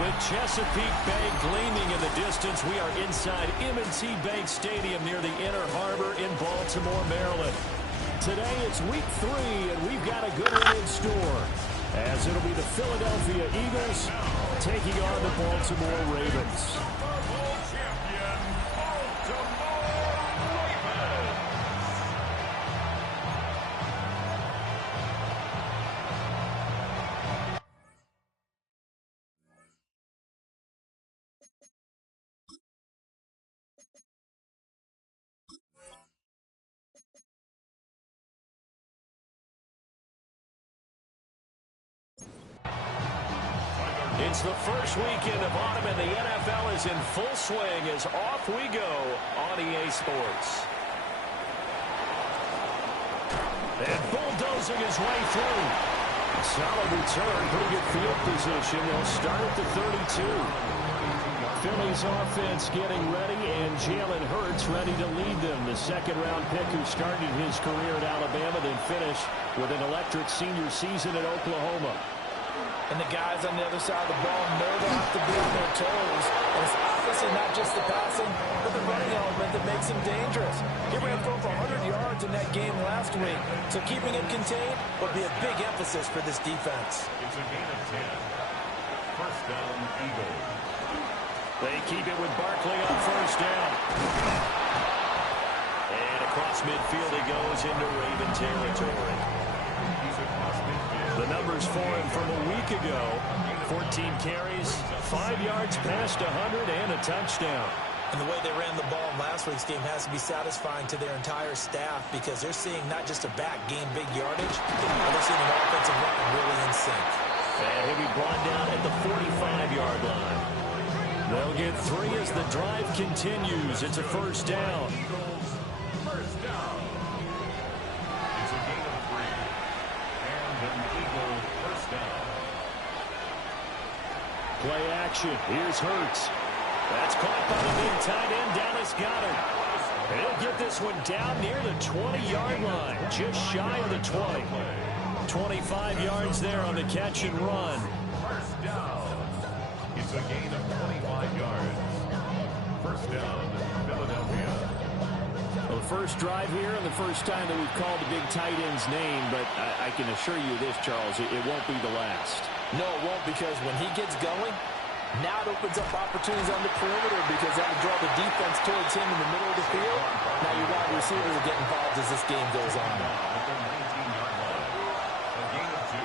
With Chesapeake Bay gleaming in the distance, we are inside M&T Bank Stadium near the Inner Harbor in Baltimore, Maryland. Today it's week 3, and we've got a good one in store, as it'll be the Philadelphia Eagles taking on the Baltimore Ravens. It's the first weekend of autumn, and the NFL is in full swing as off we go on EA Sports. And bulldozing his way through. Solid return, pretty good field position. They'll start at the 32. Philly's offense getting ready, and Jalen Hurts ready to lead them. The second-round pick who started his career at Alabama, then finished with an electric senior season at Oklahoma. And the guys on the other side of the ball know they have to be on their toes. And it's obviously not just the passing, but the running element that makes him dangerous. He ran for over 100 yards in that game last week, so keeping him contained will be a big emphasis for this defense. It's a gain of 10. First down, Eagles. They keep it with Barkley on first down. And across midfield he goes into Raven territory. The numbers for him from a week ago: 14 carries, 5 yards past 100, and a touchdown. And the way they ran the ball in last week's game has to be satisfying to their entire staff, because they're seeing not just a back gain big yardage, but they're seeing an offensive line really in sync. And he'll be brought down at the 45-yard line. They'll get 3 as the drive continues. It's a first down. First down. It's a gain of 3. And an Eagle first down. Play action. Here's Hurts. That's caught by the big tight end, Dallas Goedert. He'll get this one down near the 20-yard line, just shy of the 20. 25 yards there on the catch and run. First down. It's a gain of 25 yards. First down, Philadelphia. Well, the first drive here and the first time that we've called the big tight end's name, but I can assure you this, Charles, it won't be the last. No, it won't, because when he gets going, now it opens up opportunities on the perimeter, because that will draw the defense towards him in the middle of the field. Now your wide receivers will get involved as this game goes on. At the 19-yard line. A gain of 2.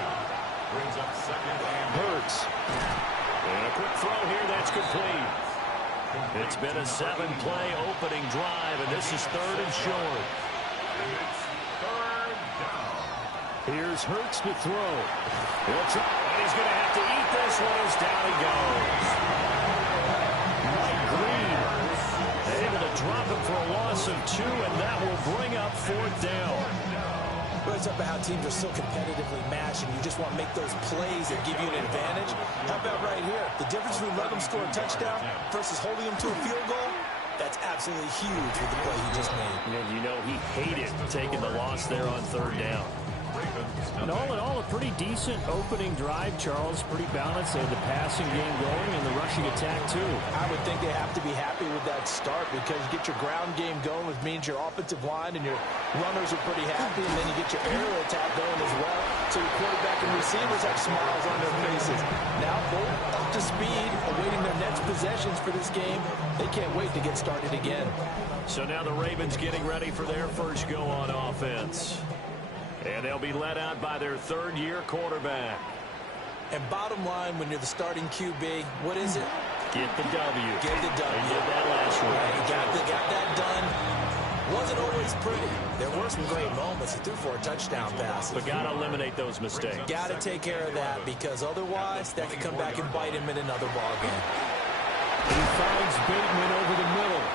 Brings up second and Hurts. And a quick throw here that's complete. It's been a 7-play opening drive, and this is third and short. it's third down. Here's Hurts to throw. He'll try, and he's going to have to eat this one as down he goes. Mike Green able to drop him for a loss of 2, and that will bring up fourth down. Well, it's up about how teams are so competitively matched, and you just want to make those plays that give you an advantage. How about right here? The difference between letting them score a touchdown versus holding them to a field goal, that's absolutely huge with the play he just made. And you know he hated taking the loss there on third down. And all in all, a pretty decent opening drive, Charles. Pretty balanced. They had the passing game going and the rushing attack, too. I would think they have to be happy with that start, because you get your ground game going, which means your offensive line and your runners are pretty happy, and then you get your aerial attack going as well. So your quarterback and receivers have smiles on their faces. Now both up to speed, awaiting their next possessions for this game. They can't wait to get started again. So now the Ravens getting ready for their first go on offense. And they'll be led out by their third-year quarterback. And bottom line, when you're the starting QB, what is it? Get the W. Get the W. They did that last week. Right, got that done. Wasn't always pretty. There were some great moments. He threw 4 touchdown passes. But got to eliminate those mistakes. Got to take care of that, because otherwise that could come back and bite him in another ballgame. He finds Bateman over the middle.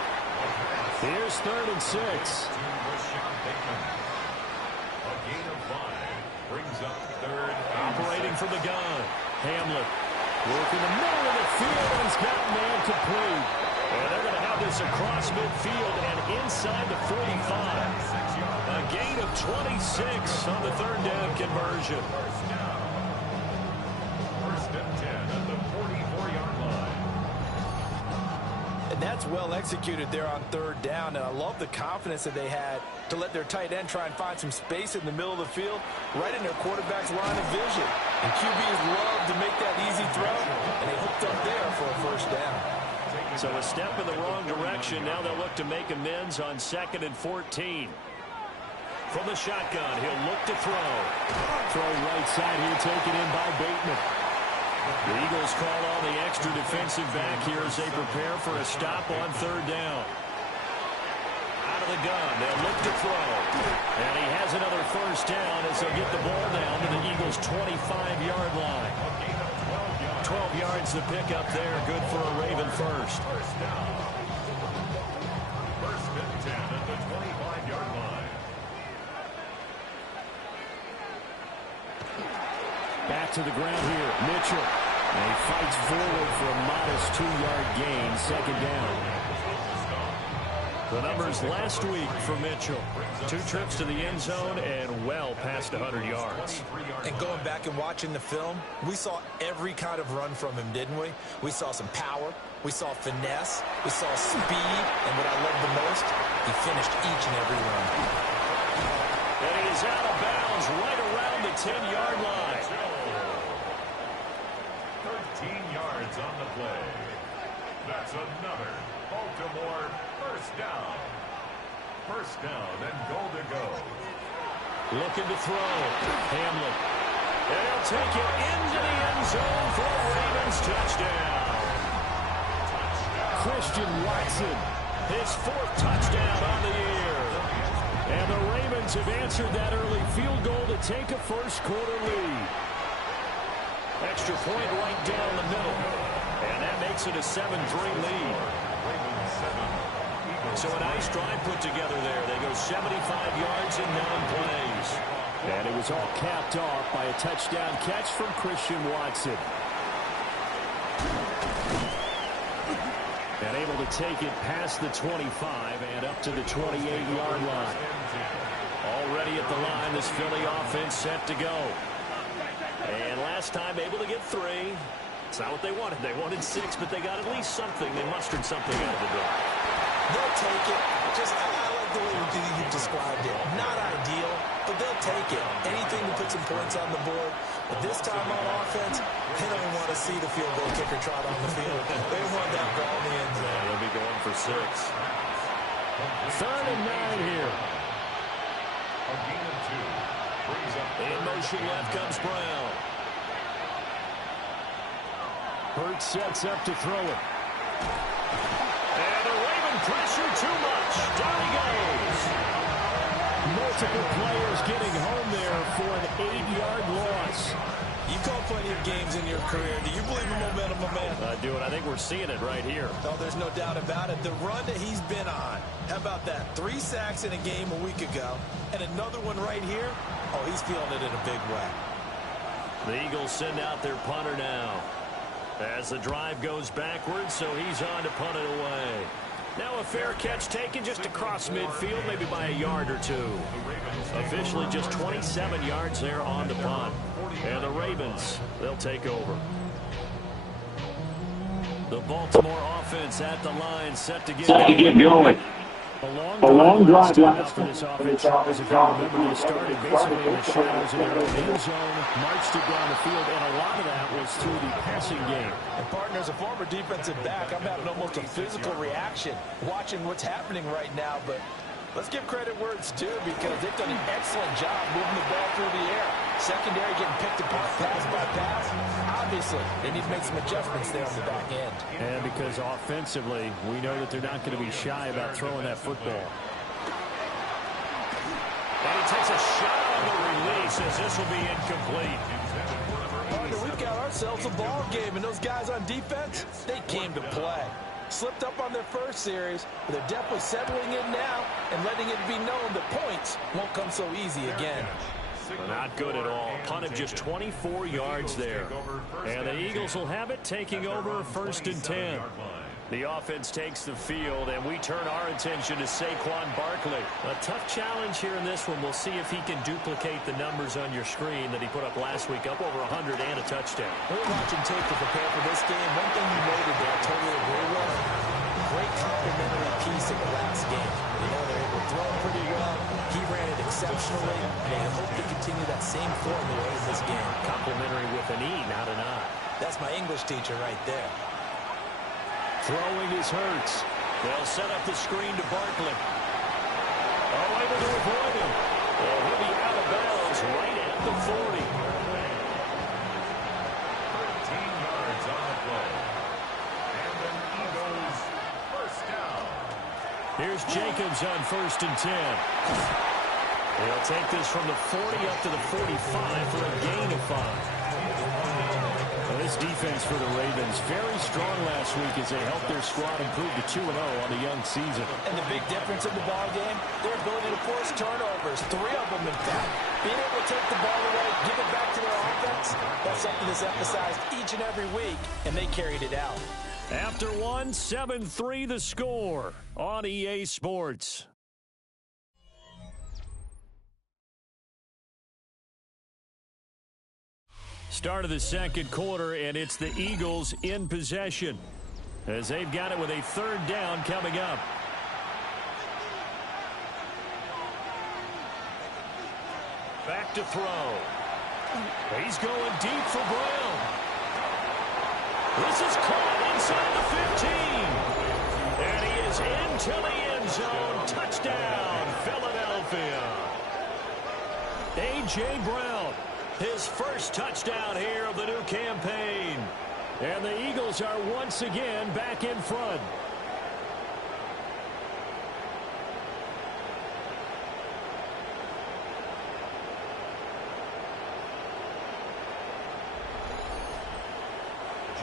Here's 3rd and 6. Brings up third. Operating from the gun. Hamlet working the middle of the field, and he's got man complete. And they're going to have this across midfield and inside the 45. A gain of 26 on the third down conversion. First and 10 at the 44-yard well executed there on third down, and I love the confidence that they had to let their tight end try and find some space in the middle of the field, right in their quarterback's line of vision. And QBs love to make that easy throw, and they hooked up there for a first down. So a step in the wrong direction. Now they'll look to make amends on 2nd and 14. From the shotgun, he'll look to throw. Throw right side here, taken in by Bateman. The Eagles call on the extra defensive back here as they prepare for a stop on third down. Out of the gun, they'll look to throw. And he has another first down as they'll get the ball down to the Eagles' 25-yard line. 12 yards to pick up there, good for a Raven first. First down. First and 10 at the 25-yard line. Back to the ground here, Mitchell. And he fights forward for a modest 2-yard gain, second down. The numbers last week for Mitchell. 2 trips to the end zone and well past 100 yards. And going back and watching the film, we saw every kind of run from him, didn't we? We saw some power. We saw finesse. We saw speed. And what I loved the most, he finished each and every run. And he is out of bounds right around the 10-yard line. 13 yards on the play. That's another Baltimore first down. First down and goal to go. Looking to throw. Hamlin. And he'll take it into the end zone for a Ravens touchdown. Christian Watson, his 4th touchdown on the year. And the Ravens have answered that early field goal to take a first-quarter lead. Extra point right down the middle. And that makes it a 7-3 lead. So a nice drive put together there. They go 75 yards in 9 plays. And it was all capped off by a touchdown catch from Christian Watson. And able to take it past the 25 and up to the 28-yard line. Already at the line, this Philly offense set to go. And last time able to get 3. It's not what they wanted. They wanted 6, but they got at least something. They mustered something out of the drive. They'll take it. Just, I like the way you described it. Not ideal, but they'll take it. Anything to put some points on the board. But this time on offense, they don't even want to see the field goal kicker trot on the field. They want that ball in the end zone. Yeah, they'll be going for 6. 3rd and 9 here. A gain of 2. Brings up In motion left comes Brown. Hurts sets up to throw it. And the Raven pressure too much. Down he goes. Multiple players getting home there for an 8-yard loss. You've called plenty of games in your career. Do you believe in momentum, my man? I do, and I think we're seeing it right here. Oh, there's no doubt about it. The run that he's been on. How about that? 3 sacks in a game a week ago. And another one right here. Oh, he's feeling it in a big way. The Eagles send out their punter now. As the drive goes backwards, so he's on to punt it away. Now a fair catch taken just across midfield, maybe by a yard or 2. Officially just 27 yards there on the punt. And the Ravens, they'll take over. The Baltimore offense at the line, set to get going. A long drive last for this offense, Charles. If you remember, they started basically in the shadows of their own end zone, marched it down the field, and a lot of that was through the passing game. And partner, as a former defensive back, I'm having almost a physical reaction watching what's happening right now. But let's give credit where it's due, because they've done an excellent job moving the ball through the air. Secondary getting picked apart pass by pass. Obviously, they need to make some adjustments there on the back end. And because offensively, we know that they're not going to be shy about throwing that football. And he takes a shot on the release as this will be incomplete. Partner, we've got ourselves a ball game, and those guys on defense, they came to play. Slipped up on their first series, but they're definitely settling in now and letting it be known that points won't come so easy again. Not good at all. Punt of just 24 yards there. And the Eagles will have it, taking over 1st and 10. The offense takes the field, and we turn our attention to Saquon Barkley. A tough challenge here in this one. We'll see if he can duplicate the numbers on your screen that he put up last week, up over 100 and a touchdown. We're watching tape to prepare for this game. One thing you noted that I totally agree with, great complementary piece in the last game. You know, they're able to throw it pretty well. He ran it exceptionally, and they hope to continue that same formula in this game. Complimentary with an E, not an I. That's my English teacher right there. Throwing is Hurts. They'll set up the screen to Barkley. Oh, able to avoid him. And he'll be out of bounds right at the 40. 13 yards on the play. And an Eagles first down. Here's Jacobs on 1st and 10. He'll take this from the 40 up to the 45 for a gain of 5. Well, this defense for the Ravens, very strong last week as they helped their squad improve to 2-0 on the young season. And the big difference in the ball game, their ability to force turnovers, 3 of them in fact. Being able to take the ball away, give it back to their offense, that's something that's emphasized each and every week, and they carried it out. After one, 7-3 the score on EA Sports. Start of the second quarter, and it's the Eagles in possession as they've got it with a 3rd down coming up. Back to throw. He's going deep for Brown. This is caught inside the 15. And he is into the end zone. Touchdown, Philadelphia. A.J. Brown. His first touchdown here of the new campaign. And the Eagles are once again back in front.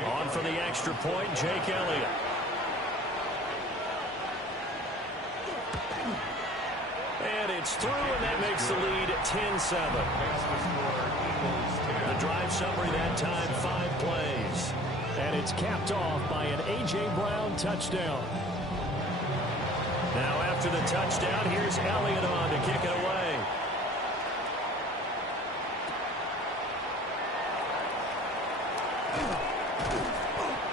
On for the extra point, Jake Elliott. And it's through, and that makes the lead 10-7. The drive summary that time, 5 plays. And it's capped off by an A.J. Brown touchdown. Now after the touchdown, here's Elliott on to kick it away.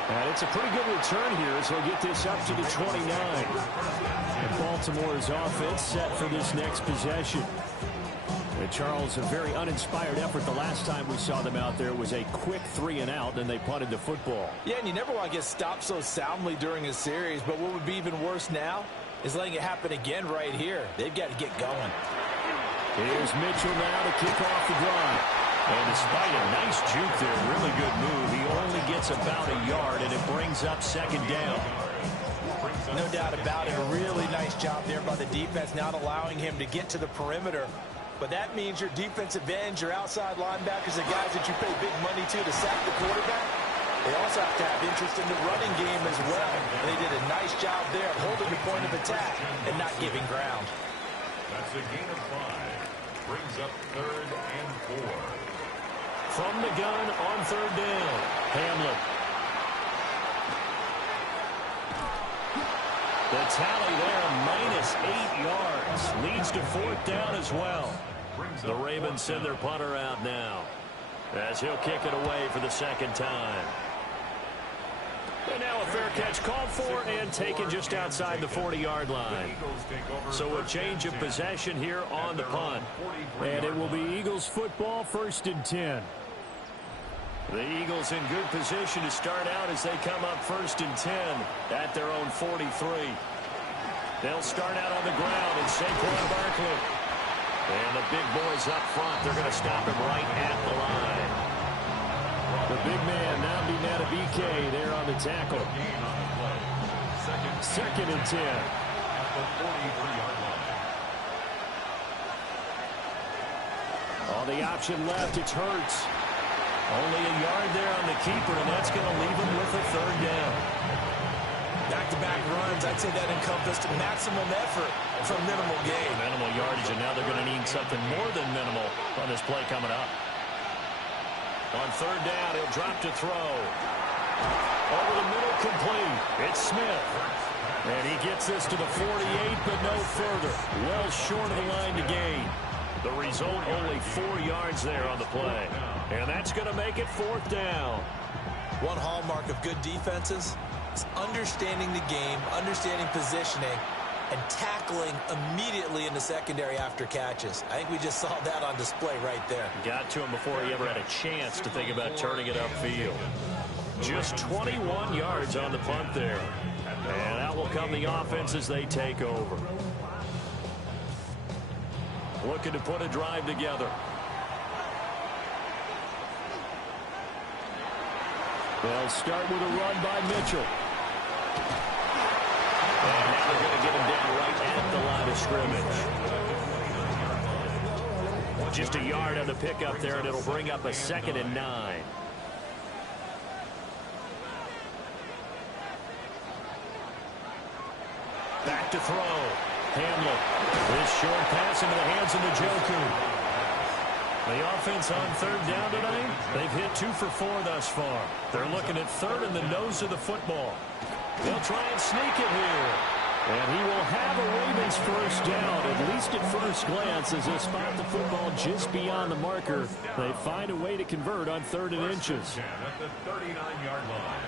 And it's a pretty good return here as they'll get this up to the 29. And Baltimore's offense set for this next possession. And Charles, a very uninspired effort the last time we saw them out there. It was a quick 3-and-out, and they punted the football. Yeah, and you never want to get stopped so soundly during a series, but what would be even worse now is letting it happen again right here. They've got to get going. Here's Mitchell now to kick off the drive. And despite a nice juke there, really good move, he only gets about a yard, and it brings up 2nd down. No doubt about it. A really nice job there by the defense, not allowing him to get to the perimeter. But that means your defensive ends, your outside linebackers, the guys that you pay big money to sack the quarterback, they also have to have interest in the running game as well. And they did a nice job there of holding the point of attack and not giving ground. That's a gain of 5. Brings up 3rd and 4. From the gun on 3rd down, Hamlin. The tally there, -8 yards. Leads to 4th down as well. The Ravens send their punter out now as he'll kick it away for the 2nd time. And now a fair catch called for and taken just outside the 40-yard line. So a change of possession here on the punt. And it will be Eagles football, 1st and 10. The Eagles in good position to start out as they come up 1st and 10 at their own 43. They'll start out on the ground, and Saquon Barkley. And the big boys up front, they're going to stop him right at the line. The big man, Nnamdi Madubuike, there on the tackle. 2nd and 10. On the option left, it's Hurts. Only a yard there on the keeper, and that's going to leave him with a 3rd down. Back-to-back runs, I'd say that encompassed maximum effort for minimal gain. Minimal yardage, and now they're going to need something more than minimal on this play coming up. On 3rd down, he'll drop to throw. Over the middle, complete. It's Smith. And he gets this to the 48, but no further. Well short of the line to gain. The result, only 4 yards there on the play. And that's going to make it 4th down. One hallmark of good defenses, It's understanding the game, understanding positioning, and tackling immediately in the secondary after catches. I think we just saw that on display right there. Got to him before he ever had a chance to think about turning it upfield. Just 21 yards on the punt there. And out will come the offense as they take over. Looking to put a drive together. They'll start with a run by Mitchell. And now they're going to get him down right at the line of scrimmage. Just a yard on the pickup there, and it'll bring up a 2nd and 9. Back to throw. Hamlet. This short pass into the hands of Njoku. The offense on 3rd down tonight, they've hit 2 for 4 thus far. They're looking at 3rd in the nose of the football. They'll try and sneak it here. And he will have a Ravens first down, at least at first glance, as they spot the football just beyond the marker. They find a way to convert on 3rd and inches. At the 39-yard line.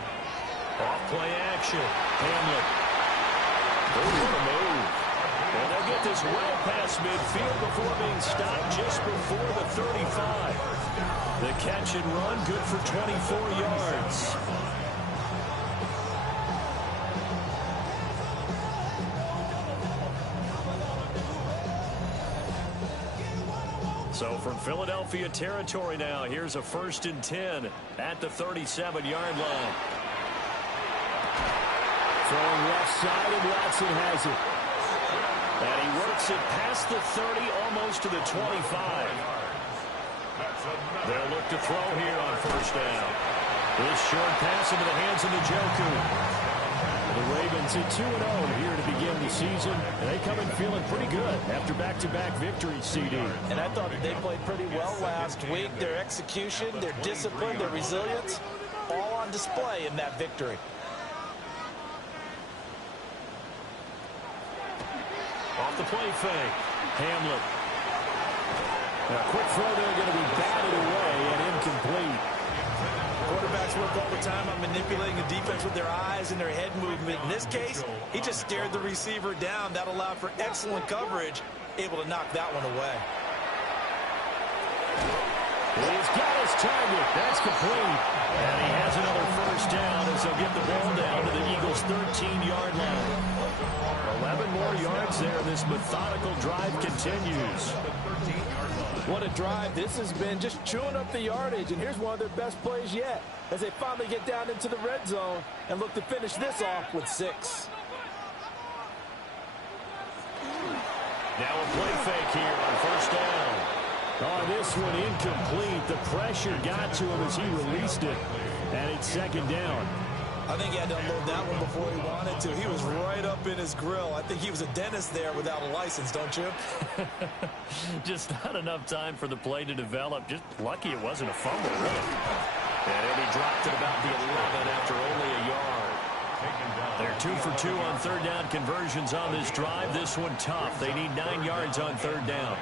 Off play action. Hamlet. Over the move. And they'll get this well past midfield before being stopped just before the 35. The catch and run, good for 24 yards. So from Philadelphia territory now, here's a 1st and 10 at the 37-yard line. Throwing left side, and Watson has it. And he works it past the 30, almost to the 25. They'll look to throw here on 1st down. This short pass into the hands of Njoku. The Ravens at 2-0 here to begin the season. And they come in feeling pretty good after back-to-back victories, CD. And I thought that they played pretty well last week. Their execution, their discipline, their resilience, all on display in that victory. Off the play fake. Hamlet. A quick throw there, going to be batted away and incomplete. Quarterbacks work all the time on manipulating the defense with their eyes and their head movement. In this case, he just stared the receiver down. That allowed for excellent coverage, able to knock that one away. He's got his target. That's complete. And he has another 1st down as they'll get the ball down to the Eagles' 13-yard line. 11 more yards there. This methodical drive continues. What a drive. This has been just chewing up the yardage, and here's one of their best plays yet as they finally get down into the red zone and look to finish this off with 6. Now a play fake here on 1st down. Oh, this one incomplete. The pressure got to him as he released it, and it's 2nd down. I think he had to unload that one before he wanted to. He was right up in his grill. I think he was a dentist there without a license, don't you? Just not enough time for the play to develop. Just lucky it wasn't a fumble, really. And he dropped it about the 11 after only a yard. They're 2 for 2 on 3rd down conversions on this drive. This one tough. They need 9 yards on 3rd down.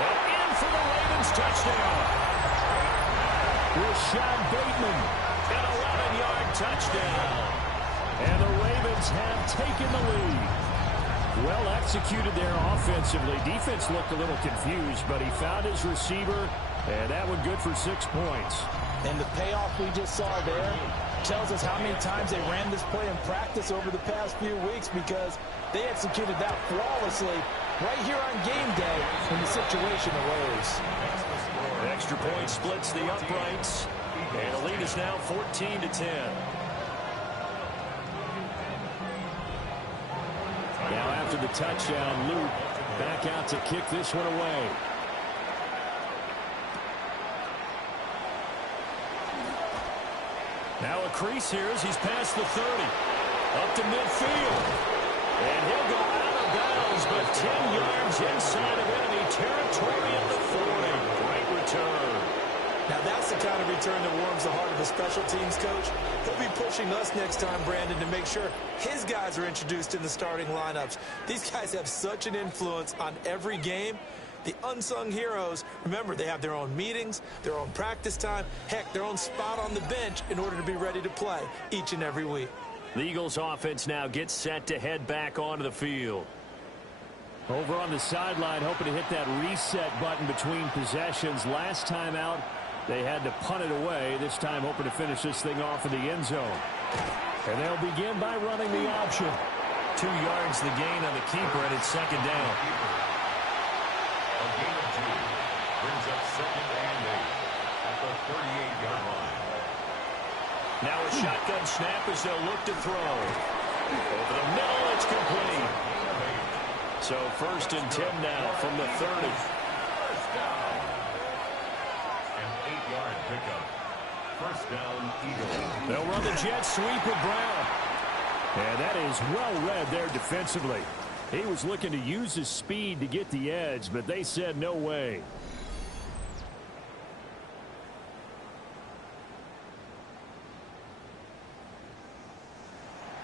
And in for the Ravens touchdown. Rashad Bateman, an 11-yard touchdown. And the Ravens have taken the lead. Well executed there offensively. Defense looked a little confused, but he found his receiver, and that one good for 6 points. And the payoff we just saw there tells us how many times they ran this play in practice over the past few weeks, because they executed that flawlessly right here on game day when the situation arose. Extra point splits the uprights, and the lead is now 14-10. Now after the touchdown, Luke back out to kick this one away. Now a crease here as he's past the 30. Up to midfield. And he'll go out of bounds, but 10 yards inside of enemy territory at the 40. Great return. Now that's the kind of return that warms the heart of a special teams coach. He'll be pushing us next time, Brandon, to make sure his guys are introduced in the starting lineups. These guys have such an influence on every game. The unsung heroes, remember, they have their own meetings, their own practice time, heck, their own spot on the bench in order to be ready to play each and every week. The Eagles offense now gets set to head back onto the field. Over on the sideline, hoping to hit that reset button between possessions. Last time out, they had to punt it away. This time hoping to finish this thing off in the end zone. And they'll begin by running the option. 2 yards the gain on the keeper, and it's second down. A gain of 2 brings up second and 8 at the 38-yard line. Now a shotgun snap as they'll look to throw. Over the middle, it's complete. So first and 10 now from the 30. First down. An 8-yard pickup. First down, Eagles. They'll run the jet sweep with Brown. And that is well read there defensively. He was looking to use his speed to get the edge, but they said no way.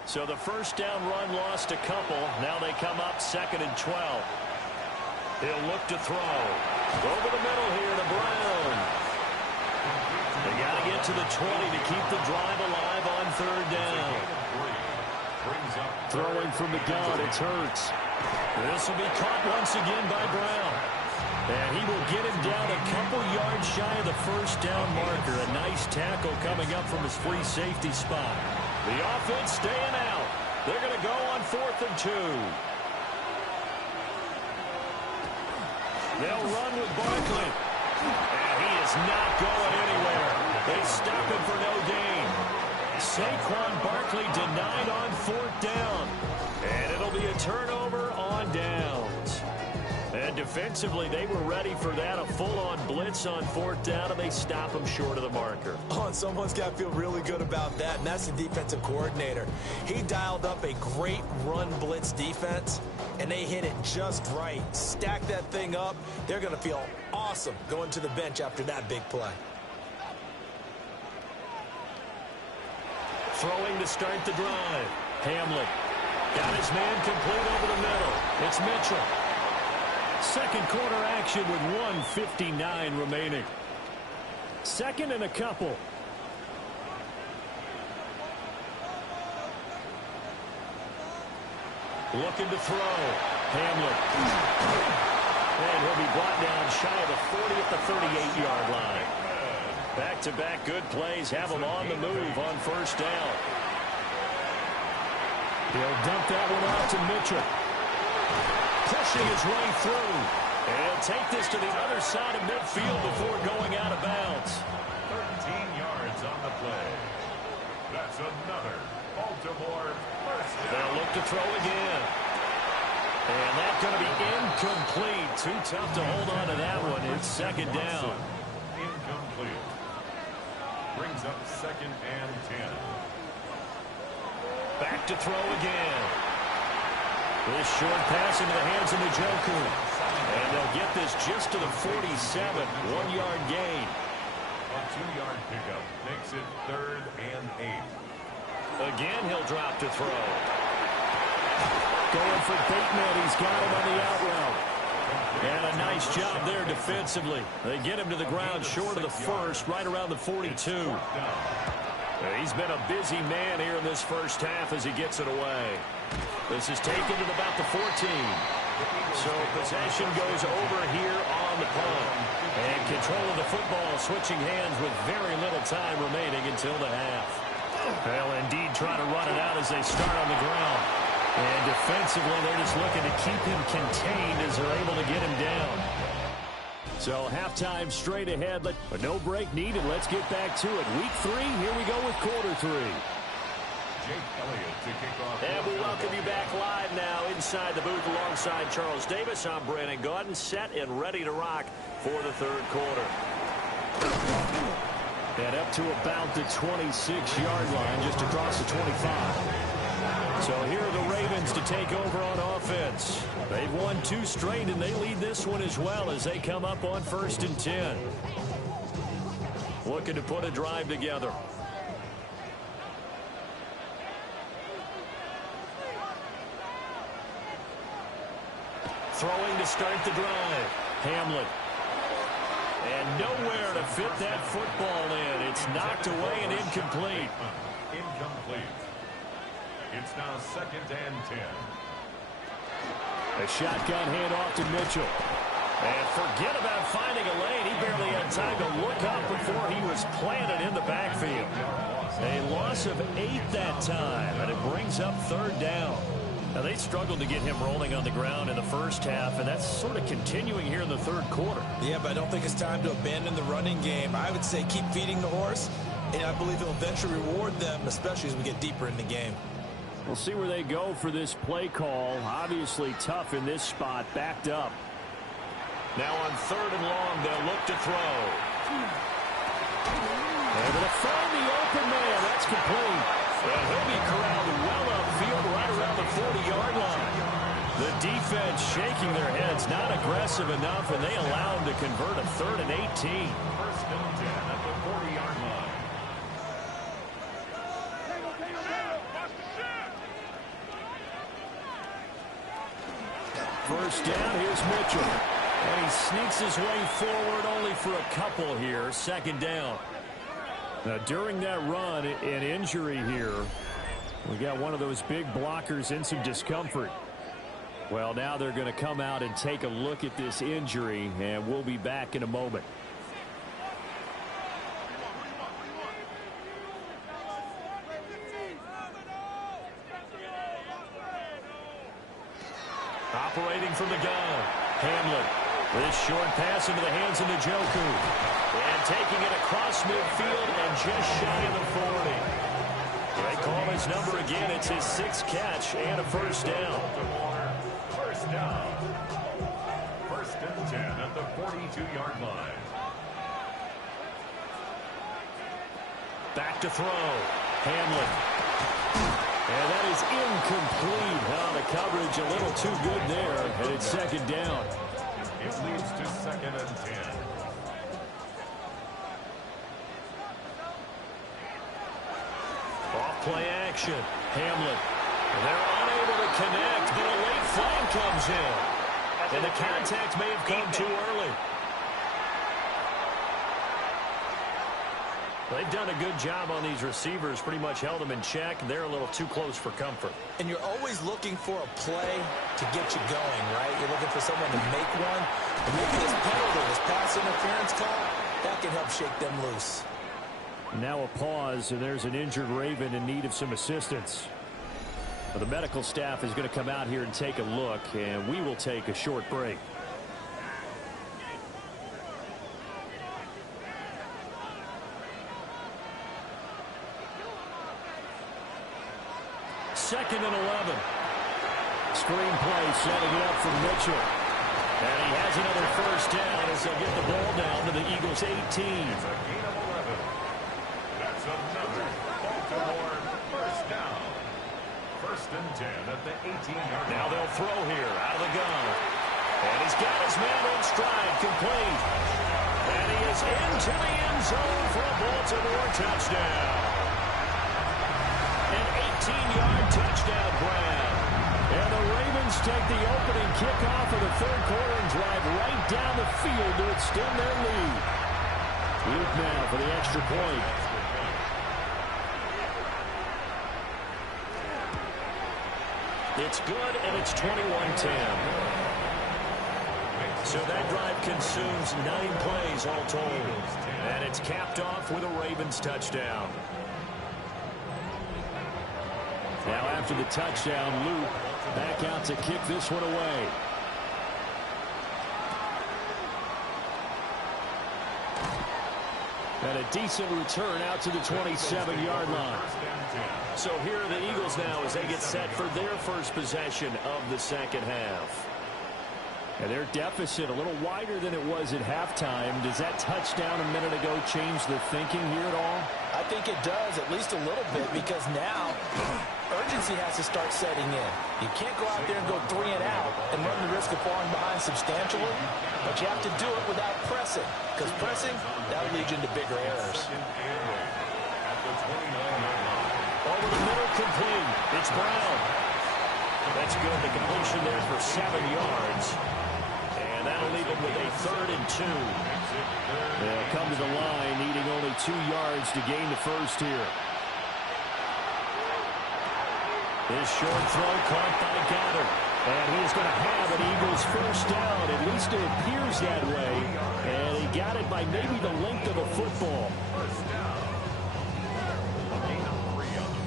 So the first down run lost a couple. Now they come up second and 12. He'll look to throw. Over the middle here to Brown. They got to get to the 20 to keep the drive alive on third down. Throwing from the gun, it's Hurts. This will be caught once again by Brown. And he will get him down a couple yards shy of the first down marker. A nice tackle coming up from his free safety spot. The offense staying out. They're going to go on 4th and 2. They'll run with Barkley. And he is not going anywhere. They stop him for no gain. Saquon Barkley denied on 4th down. And it'll be a turnover on downs. And defensively, they were ready for that. A full-on blitz on 4th down, and they stop him short of the marker. Oh, and someone's got to feel really good about that, and that's the defensive coordinator. He dialed up a great run blitz defense, and they hit it just right. Stack that thing up. They're going to feel awesome going to the bench after that big play. Throwing to start the drive. Hamlet got his man complete over the middle. It's Mitchell. Second quarter action with 1:59 remaining. Second and a couple. Looking to throw. Hamlet. And he'll be brought down shy of the 40 at the 38-yard line. Back-to-back good plays have him on the move on first down. He'll dump that one off to Mitchell. Pushing his way through. And he'll take this to the other side of midfield before going out of bounds. 13 yards on the play. That's another Baltimore first down. They'll look to throw again. And that's going to be incomplete. Too tough to hold on to that one. It's second down. Incomplete. Brings up second and 10. Back to throw again. This short pass into the hands of Njoku. And they'll get this just to the 47. 1-yard gain. A 2-yard pickup makes it third and 8. Again, he'll drop to throw. Going for Bateman. He's got him on the out route. And a nice job there defensively. They get him to the ground short of the first, right around the 42. He's been a busy man here in this first half as he gets it away. This is taken to about the 14. So possession goes over here on the punt. And control of the football switching hands with very little time remaining until the half. They'll indeed try to run it out as they start on the ground. And defensively, they're just looking to keep him contained as they're able to get him down. So halftime straight ahead, but no break needed. Let's get back to it. Week 3, here we go with quarter 3. Jake Elliott to kick off. And we welcome you back live now inside the booth alongside Charles Davis. I'm Brandon Gaudin, set and ready to rock for the third quarter. And up to about the 26-yard line, just across the 25. So here are the Ravens to take over on offense. They've won 2 straight, and they lead this one as well as they come up on 1st and 10. Looking to put a drive together. Throwing to start the drive. Hamlin. And nowhere to fit that football in. It's knocked away and incomplete. Incomplete. It's now 2nd and 10. A shotgun handoff to Mitchell. And forget about finding a lane. He barely had time to look up before he was planted in the backfield. A loss of 8 that time, and it brings up 3rd down. Now, they struggled to get him rolling on the ground in the first half, and that's sort of continuing here in the 3rd quarter. Yeah, but I don't think it's time to abandon the running game. I would say keep feeding the horse, and I believe he'll eventually reward them, especially as we get deeper in the game. We'll see where they go for this play call. Obviously tough in this spot, backed up. Now on 3rd and long, they'll look to throw. They're going to find the open man. That's complete. And he'll be corralled well upfield right around the 40-yard line. The defense shaking their heads, not aggressive enough, and they allow him to convert a 3rd and 18. 1st and 10 at the 40-yard line. First down, here's Mitchell. And he sneaks his way forward only for a couple here. 2nd down. Now, during that run, an injury here. We got one of those big blockers in some discomfort. Well, now they're going to come out and take a look at this injury, and we'll be back in a moment. Operating from the gun, Hamlin. This short pass into the hands of Njoku. And taking it across midfield and just shy of the 40. They call his number again. It's his 6th catch and a 1st down. 1st down. 1st and 10 at the 42-yard line. Back to throw. Hamlin. And that is incomplete. Well, the coverage a little too good there. And it's 2nd down. It leads to 2nd and 10. Off-play action. Hamlin. They're unable to connect, but a late flag comes in. And the contact may have come too early. They've done a good job on these receivers, pretty much held them in check. They're a little too close for comfort. And you're always looking for a play to get you going, right? You're looking for someone to make one. And maybe this penalty, this pass interference call, that can help shake them loose. Now a pause, and there's an injured Raven in need of some assistance. Well, the medical staff is going to come out here and take a look, and we will take a short break. Second and 11. Screen play setting it up for Mitchell. And he has another 1st down as they'll get the ball down to the Eagles' 18. It's a gain of 11. That's another Baltimore 1st down. 1st and 10 at the 18-yard line. Now they'll throw here out of the gun. And he's got his man in stride, complete. And he is into the end zone for a Baltimore touchdown. An 18-yard touchdown grab. And the Ravens take the opening kickoff of the 3rd quarter and drive right down the field to extend their lead. Luke now for the extra point. It's good, and it's 21-10. So that drive consumes 9 plays all told. And it's capped off with a Ravens touchdown. Now after the touchdown, Luke back out to kick this one away. And a decent return out to the 27-yard line. So here are the Eagles now as they get set for their first possession of the 2nd half. And their deficit a little wider than it was at halftime. Does that touchdown a minute ago change the thinking here at all? I think it does, at least a little bit, because now urgency has to start setting in. You can't go out there and go 3 and out and run the risk of falling behind substantially, but you have to do it without pressing, because pressing, that'll lead you into bigger errors. Over the middle, complete. It's Brown. That's good. The completion there for 7 yards. And And that'll leave them with a 3rd and 2. They'll come to the line, needing only 2 yards to gain the first here. This short throw caught by Goddard. And he is going to have an Eagles first down. At least it appears that way. And he got it by maybe the length of a football.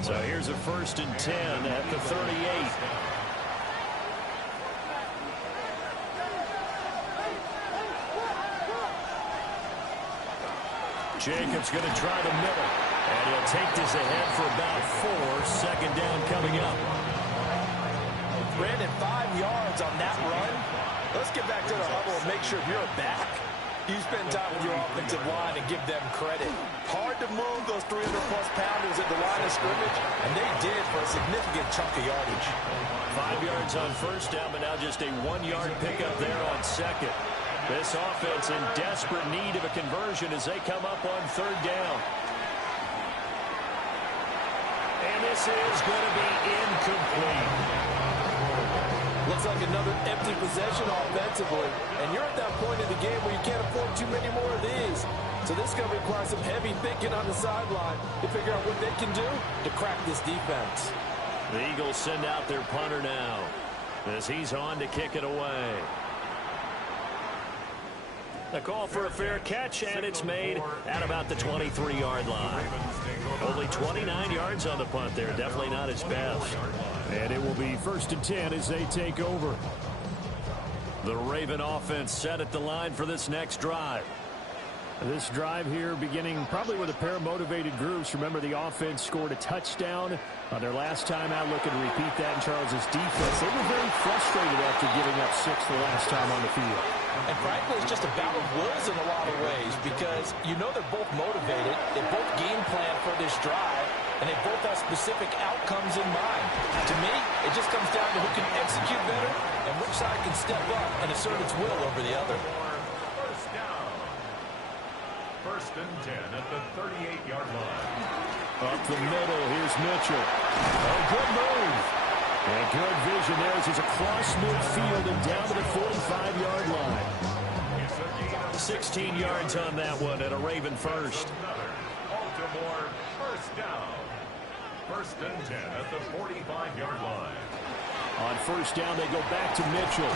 So here's a 1st and 10 at the 38. Jacobs going to try the middle. And he'll take this ahead for about 4. 2nd down coming up. Brandon, 5 yards on that run. Let's get back to the huddle and make sure you're back. You spend time with your offensive line and give them credit. Hard to move those 300-plus pounders at the line of scrimmage, and they did for a significant chunk of yardage. 5 yards on 1st down, but now just a 1-yard pickup there on 2nd. This offense in desperate need of a conversion as they come up on 3rd down. And this is going to be incomplete. Looks like another empty possession offensively. And you're at that point in the game where you can't afford too many more of these. So this is going to require some heavy thinking on the sideline to figure out what they can do to crack this defense. The Eagles send out their punter now as he's on to kick it away. The call for a fair catch, and it's made at about the 23-yard line. Only 29 yards on the punt there. Definitely not his best. And it will be 1st and 10 as they take over. The Raven offense set at the line for this next drive. This drive here beginning probably with a pair of motivated groups. Remember, the offense scored a touchdown on their last time out. Looking to repeat that in Charles's defense. They were very frustrated after giving up 6 the last time on the field. And frankly, it's just a battle of wills in a lot of ways because you know they're both motivated. They both game plan for this drive, and they both have specific outcomes in mind. To me, it just comes down to who can execute better and which side can step up and assert its will over the other. 1st and 10 at the 38-yard line. Up the middle, here's Mitchell. Oh, good move. And good vision there as he's across midfield and down to the 45-yard line. 16 yards on that one and a Raven first. Baltimore first down. 1st and 10 at the 45-yard line. On 1st down, they go back to Mitchell.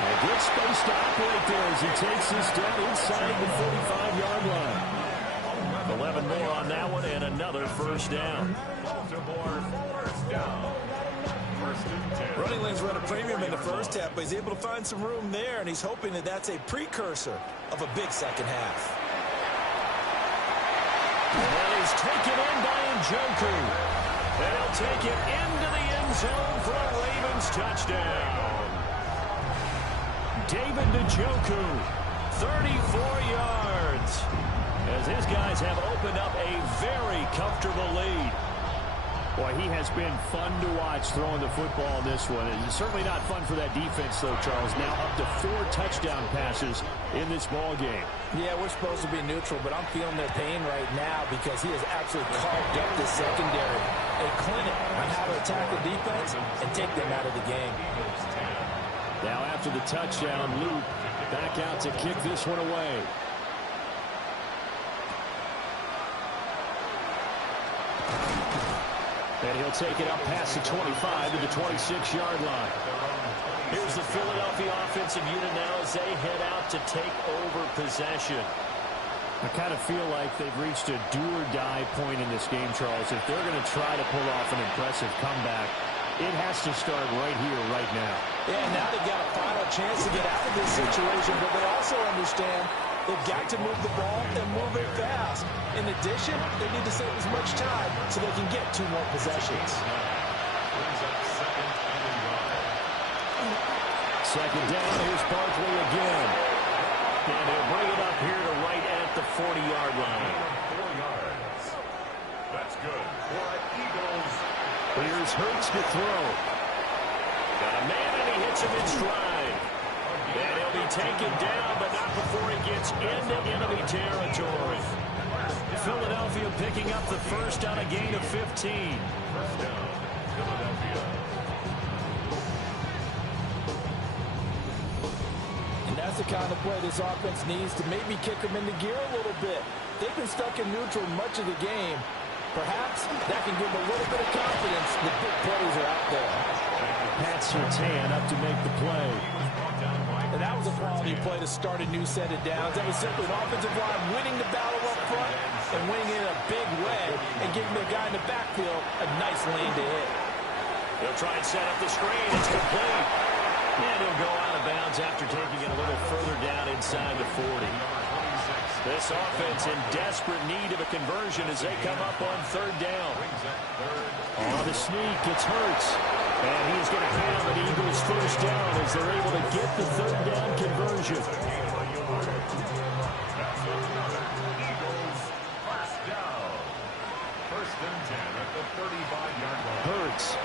A good space to operate there as he takes this down inside the 45-yard line. 11 more on that one and another 1st down. Baltimore first down. 1st and 10. Running lanes run a premium in the first half, but he's able to find some room there, and he's hoping that that's a precursor of a big second half. And he's taken in by Njoku. And he'll take it into the end zone for a Ravens touchdown. David Njoku, 34 yards. As his guys have opened up a very comfortable lead. Boy, he has been fun to watch throwing the football in this one. It's certainly not fun for that defense, though, Charles. Now up to 4 touchdown passes in this ball game. Yeah, we're supposed to be neutral, but I'm feeling their pain right now because he has absolutely carved up the secondary. A clinic on how to attack the defense and take them out of the game. Now after the touchdown, Luke back out to kick this one away. And he'll take it up past the 25 to the 26-yard line. Here's the Philadelphia offensive unit now as they head out to take over possession. I kind of feel like they've reached a do-or-die point in this game, Charles. If they're going to try to pull off an impressive comeback, it has to start right here, right now. Yeah, now they've got a final chance to get out of this situation, but they also understand they've got to move the ball and move it fast. In addition, they need to save as much time so they can get 2 more possessions. Second down, here's Barkley again. And they'll bring it up here to right at the 40-yard line. 4 yards. That's good for Eagles. Here's Hurts to throw. Got a man and he hits him in stride. And he'll be taken down, but not before he gets into enemy territory. Philadelphia picking up the first on a gain of 15. First down, Philadelphia. the kind of play this offense needs to maybe kick them into gear a little bit. They've been stuck in neutral much of the game. Perhaps that can give them a little bit of confidence. The big plays are out there. Pat Surtain up to make the play. And that was a quality play to start a new set of downs. That was simply an offensive line winning the battle up front and winning it in a big way and giving the guy in the backfield a nice lane to hit. He'll try and set up the screen. It's complete. And he'll go out of bounds after taking it a little further down inside the 40. This offense in desperate need of a conversion as they come up on third down. On the sneak, it's Hurts. And he's going to have an Eagles first down as they're able to get the third down conversion. First and 10 at the 35-yard line. Hurts.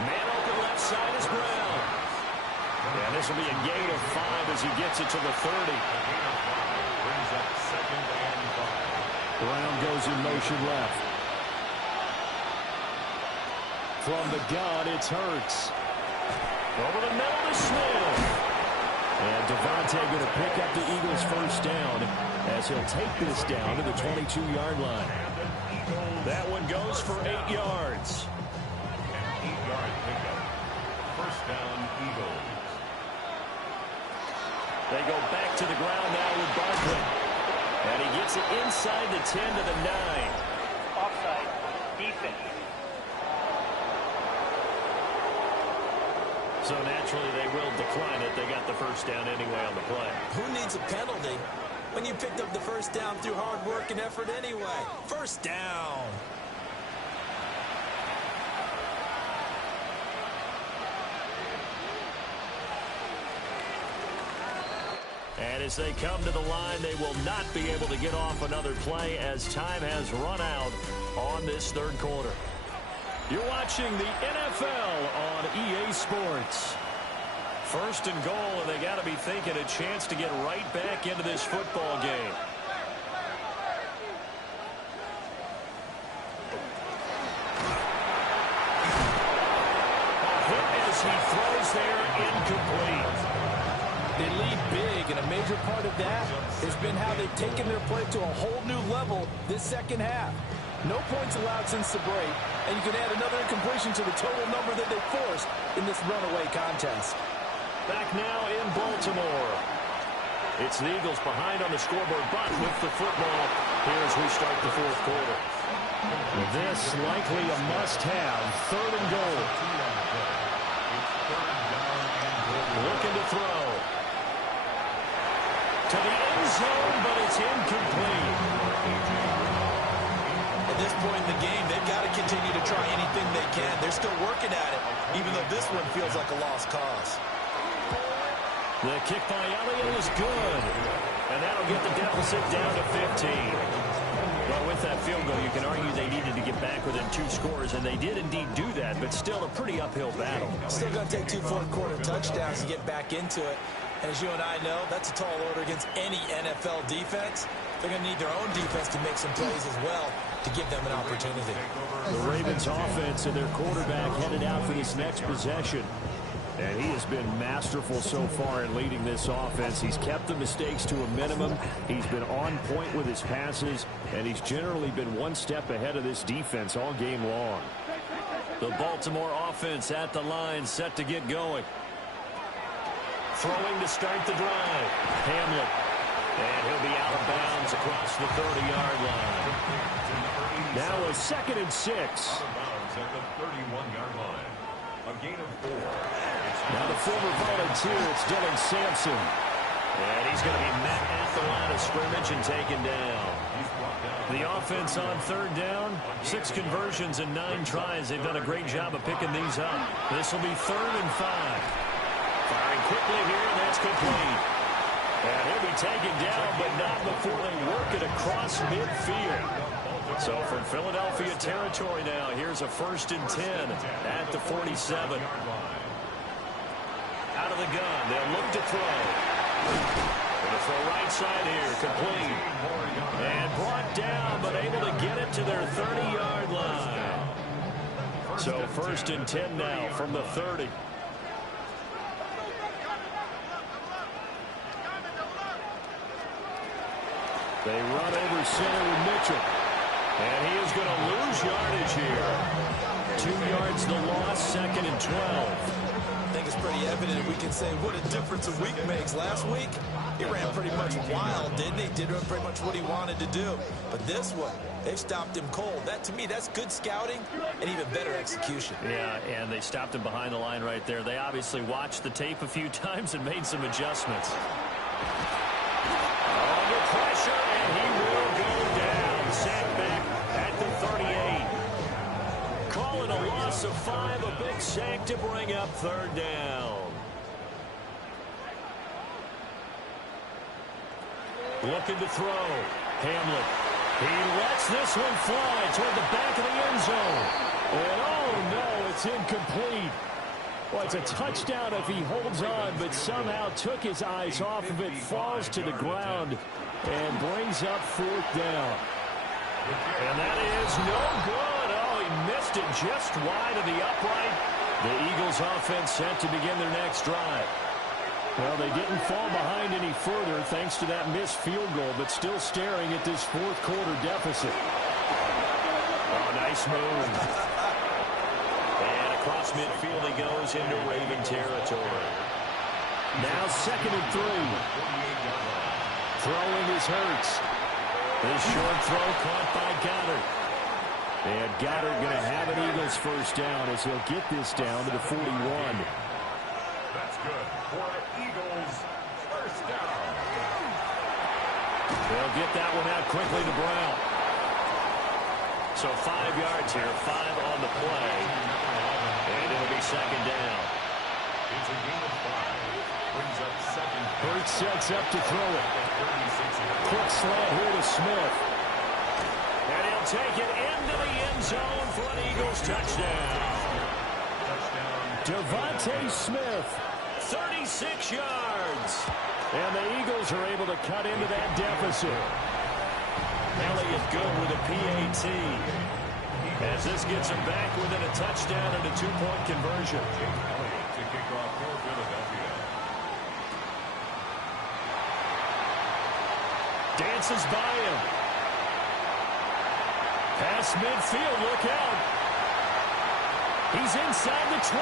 Man open left side is Brown. And this will be a gain of 5 as he gets it to the 30. Brings up second and 5. Brown goes in motion left. From the gun, it's Hurts. Over the middle to Smith. And Devontae going to pick up the Eagles first down as he'll take this down to the 22-yard line. That one goes for 8 yards. An 8-yard pickup. First down, Eagles. They go back to the ground now with Barkley. And he gets it inside the 10 to the 9. Offside. Defense. So naturally they will decline it. They got the first down anyway on the play. Who needs a penalty when you picked up the first down through hard work and effort anyway? First down. And as they come to the line, they will not be able to get off another play as time has run out on this third quarter. You're watching the NFL on EA Sports. First and goal, and they got to be thinking a chance to get right back into this football game. A hit as he throws there, incomplete. They lead big, and a major part of that has been how they've taken their play to a whole new level this second half. No points allowed since the break, and you can add another incompletion to the total number that they forced in this runaway contest. Back now in Baltimore. It's the Eagles behind on the scoreboard, but with the football here as we start the fourth quarter. This likely a must-have, third and goal. Looking to throw. To the end zone, but it's incomplete. At this point in the game, they've got to continue to try anything they can. They're still working at it, even though this one feels like a lost cause. The kick by Elliott is good. And that'll get the deficit down to 15. Well, with that field goal, you can argue they needed to get back within 2 scores, and they did indeed do that, but still a pretty uphill battle. Still going to take 2 fourth-quarter touchdowns to get back into it. And as you and I know, that's a tall order against any NFL defense. They're going to need their own defense to make some plays as well to give them an opportunity. The Ravens offense and their quarterback headed out for this next possession. And he has been masterful so far in leading this offense. He's kept the mistakes to a minimum. He's been on point with his passes, and he's generally been one step ahead of this defense all game long. The Baltimore offense at the line, set to get going. Throwing to start the drive. Hamlet. And he'll be out of bounds across the 30-yard line. Now a 2nd and 6. Out of bounds at the 31-yard line. A gain of 4. Now the former volunteer, it's Dylan Sampson. And he's going to be met at the line of scrimmage and taken down. The offense on third down, 6 conversions and 9 tries. They've done a great job of picking these up. This will be 3rd and 5. Firing quickly here, and that's complete. And he'll be taken down, but not before they work it across midfield. So from Philadelphia territory now, here's a 1st and 10 at the 47. Out of the gun, they'll look to throw. Going to throw right side here, complete. And brought down, but able to get it to their 30-yard line. So 1st and 10 now from the 30. They run over center with Mitchell. And he is going to lose yardage here. 2 yards the loss, 2nd and 12. I think it's pretty evident we can say what a difference a week makes. Last week, he ran pretty much wild, didn't he? Did pretty much what he wanted to do. But this one, they stopped him cold. That, to me, that's good scouting and even better execution. Yeah, and they stopped him behind the line right there. They obviously watched the tape a few times and made some adjustments. Under pressure, and he will go down. Sacked back at the 38. Call it a loss of 5, a big sack to bring up 3rd down. Looking to throw. Hamlet. He lets this one fly toward the back of the end zone. And oh no, it's incomplete. Well, it's a touchdown if he holds on, but somehow took his eyes off of it, falls to the ground, and brings up 4th down. And that is no good. Oh, he missed it just wide of the upright. The Eagles offense set to begin their next drive. Well, they didn't fall behind any further thanks to that missed field goal, but still staring at this 4th quarter deficit. Oh, nice move. And across midfield he goes into Raven territory. Now 2nd and 3. Throwing is Hurts. This short throw caught by Goddard. And Goddard going to have an Eagles 1st down as he'll get this down to the 41. That's good for Eagles 1st down. They'll get that one out quickly to Brown. So 5 yards here, 5 on the play. And it'll be 2nd down. It's a gain of 5. Brings up 2nd. Hurts sets up to throw it. Quick slant here to Smith. And he'll take it into the end zone for an Eagles touchdown. Devontae Smith, 36 yards. And the Eagles are able to cut into that deficit. Elliott good with a PAT. As this gets him back within a touchdown and a 2-point conversion. To kick off for Philadelphia. Dances by him. Past midfield, look out. He's inside the 20.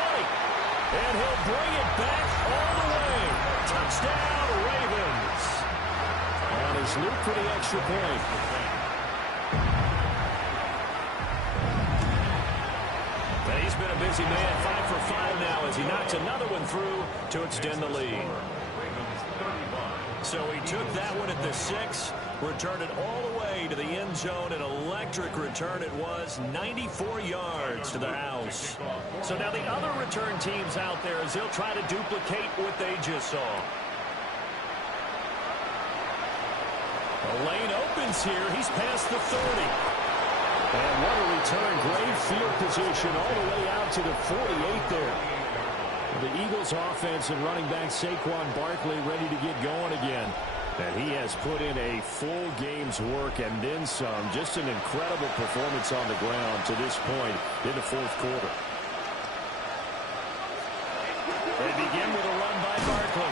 And he'll bring it back all the way. Touchdown, Ravens. And it's Luke for the extra point. And he's been a busy man, 5 for 5 now as he knocks another one through to extend the lead. So he took that one at the 6, returned it all the way to the end zone. An electric return it was, 94 yards to the house. So now the other return teams out there as they'll try to duplicate what they just saw. The lane opens here. He's past the 30. And what a return. Great field position all the way out to the 48 there. The Eagles offense and running back Saquon Barkley ready to get going again. And he has put in a full game's work and then some. Just an incredible performance on the ground to this point in the 4th quarter. They begin with a run by Barkley.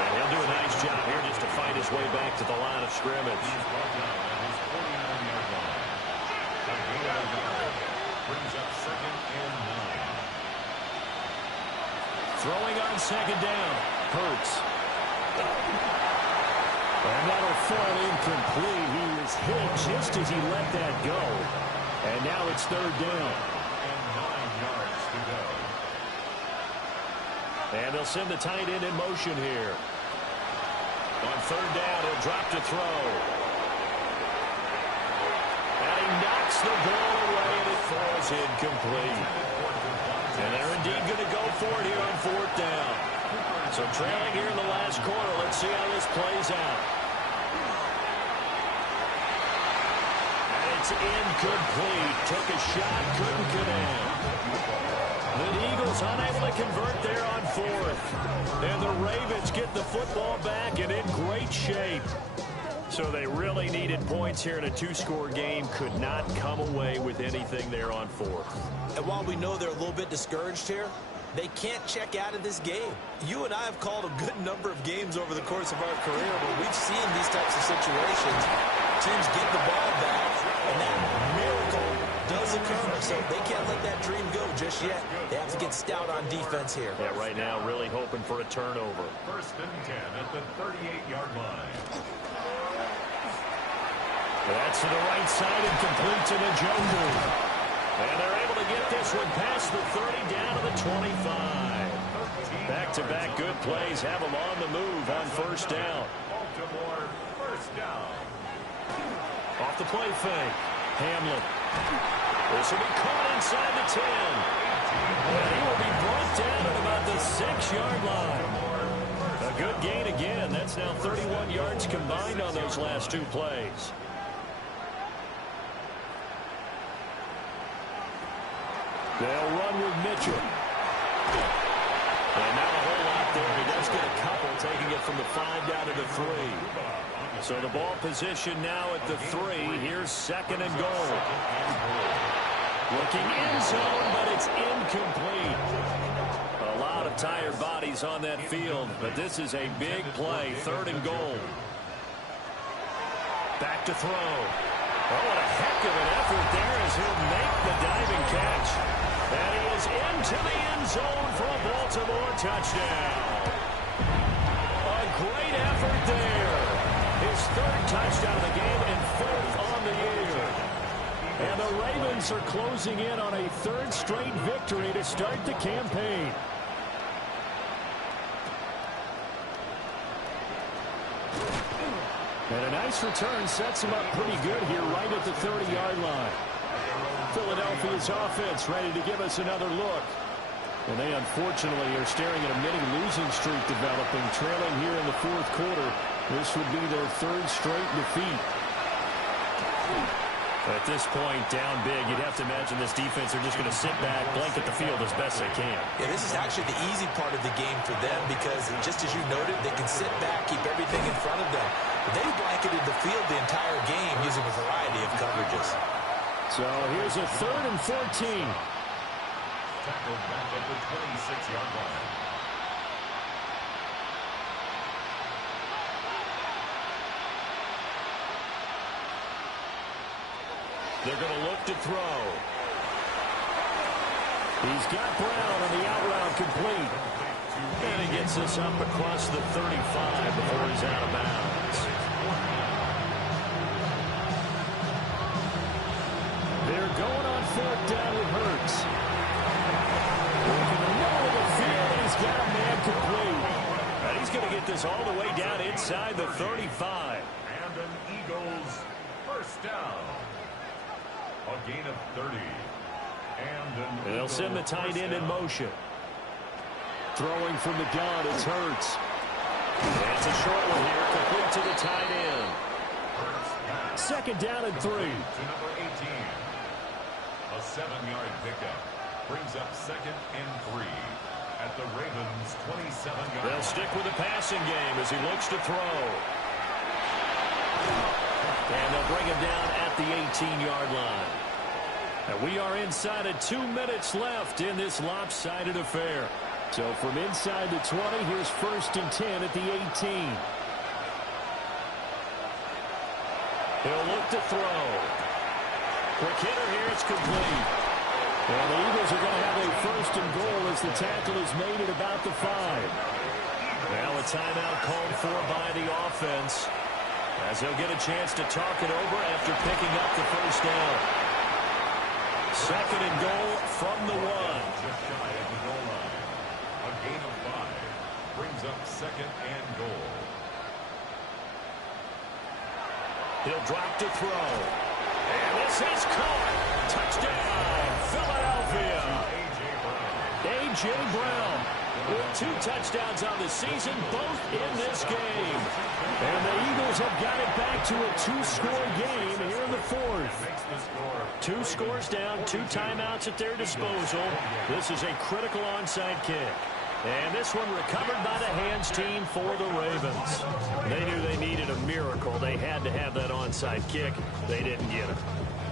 And he'll do a nice job here just to fight his way back to the line of scrimmage. Brings up 2nd and 9. Throwing on 2nd down. Hurts. And that'll fall incomplete. He was hit just as he let that go. And now it's 3rd down. And 9 yards to go. And they'll send the tight end in motion here. On 3rd down, he'll drop to throw. And he knocks the ball away, and it falls incomplete. And they're indeed going to go for it here on 4th down. So trailing here in the last quarter, let's see how this plays out. And it's incomplete. Took a shot, couldn't connect. The Eagles unable to convert there on 4th. And the Ravens get the football back and in great shape. So they really needed points here in a 2-score game. Could not come away with anything there on 4th. And while we know they're a little bit discouraged here, They can't check out of this game. You and I have called a good number of games over the course of our career where we've seen these types of situations. Teams get the ball back, and that miracle does occur. So they can't let that dream go just yet. They have to get stout on defense here. Yeah, right now really hoping for a turnover. First and 10 at the 38-yard line. That's to the right side and complete to the Njoku. And they're able to get this one past the 30 down to the 25. Back-to-back good plays have them on the move on first down. Baltimore, first down. Off the play fake. Hamlin. This will be caught inside the 10. And he will be brought down at about the 6-yard line. A good gain again. That's now 31 yards combined on those last two plays. They'll run with Mitchell. And not a whole lot there. He does get a couple, taking it from the 5 down to the 3. So the ball position now at the 3. Here's second and goal. Looking in zone, but it's incomplete. A lot of tired bodies on that field, but this is a big play. Third and goal. Back to throw. Oh, what a heck of an effort there as he'll make the diving catch. And he is into the end zone for a Baltimore touchdown. A great effort there. His third touchdown of the game and fourth on the year. And the Ravens are closing in on a third straight victory to start the campaign. And a nice return sets him up pretty good here right at the 30-yard line. Philadelphia's offense ready to give us another look. And they unfortunately are staring at a mini losing streak developing, trailing here in the fourth quarter. This would be their third straight defeat. At this point, down big, you'd have to imagine this defense are just going to sit back, blanket the field as best they can. Yeah, this is actually the easy part of the game for them because, just as you noted, they can sit back, keep everything in front of them. But they blanketed the field the entire game using a variety of coverages. So here's a 3rd and 14. Tackled back at the 26-yard line. They're going to look to throw. He's got Brown on the out route complete. And he gets this up across the 35 before he's out of bounds. They're going on 4th down with Hurts. Working the middle of the field, and he's got a man complete. And he's going to get this all the way down inside the 35. And an Eagles first down. A gain of 30. And They'll send the tight end in motion. Throwing from the gun, it's Hurts. It's a short one here, complete to the tight end. 2nd down and 3. To number 18. A 7-yard pickup brings up 2nd and 3 at the Ravens' 27-yard line. They'll stick with the passing game as he looks to throw. And they'll bring him down at the 18-yard line. And we are inside of 2 minutes left in this lopsided affair. So from inside the 20, here's 1st and 10 at the 18. He'll look to throw. Quick hitter here, it's complete. And the Eagles are going to have a 1st and goal as the tackle is made at about the 5. Now a timeout called for by the offense as they'll get a chance to talk it over after picking up the 1st down. 2nd and goal from the 1. Just shy of the goal line. A gain of 5 brings up 2nd and goal. He'll drop to throw. And this is caught. Touchdown, Philadelphia. A.J. Brown with 2 touchdowns on the season, both in this game. And the Eagles have got it back to a 2-score game here in the 4th. 2 scores down, 2 timeouts at their disposal. This is a critical onside kick. And this one recovered by the hands team for the Ravens. They knew they needed a miracle. They had to have that onside kick. They didn't get it.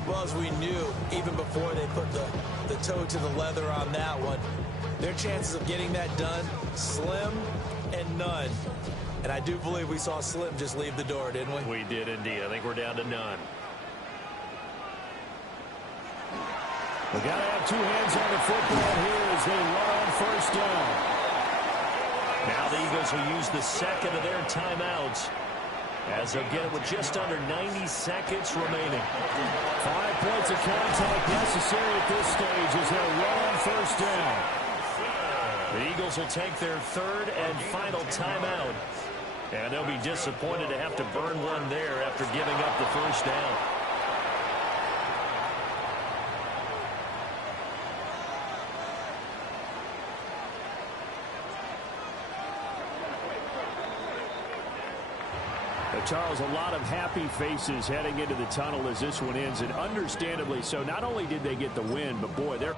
Well, as we knew, even before they put the toe to the leather on that one, their chances of getting that done, slim and none. And I do believe we saw Slim just leave the door, didn't we? We did indeed. I think we're down to none. We got to have two hands on the football here as they run on first down. Now the Eagles will use the second of their timeouts as they'll get it with just under 90 seconds remaining. 5 points of contact necessary at this stage as they'll run on first down. The Eagles will take their third and final timeout. And they'll be disappointed to have to burn one there after giving up the first down. Charles, a lot of happy faces heading into the tunnel as this one ends, and understandably so. Not only did they get the win, but boy, they're...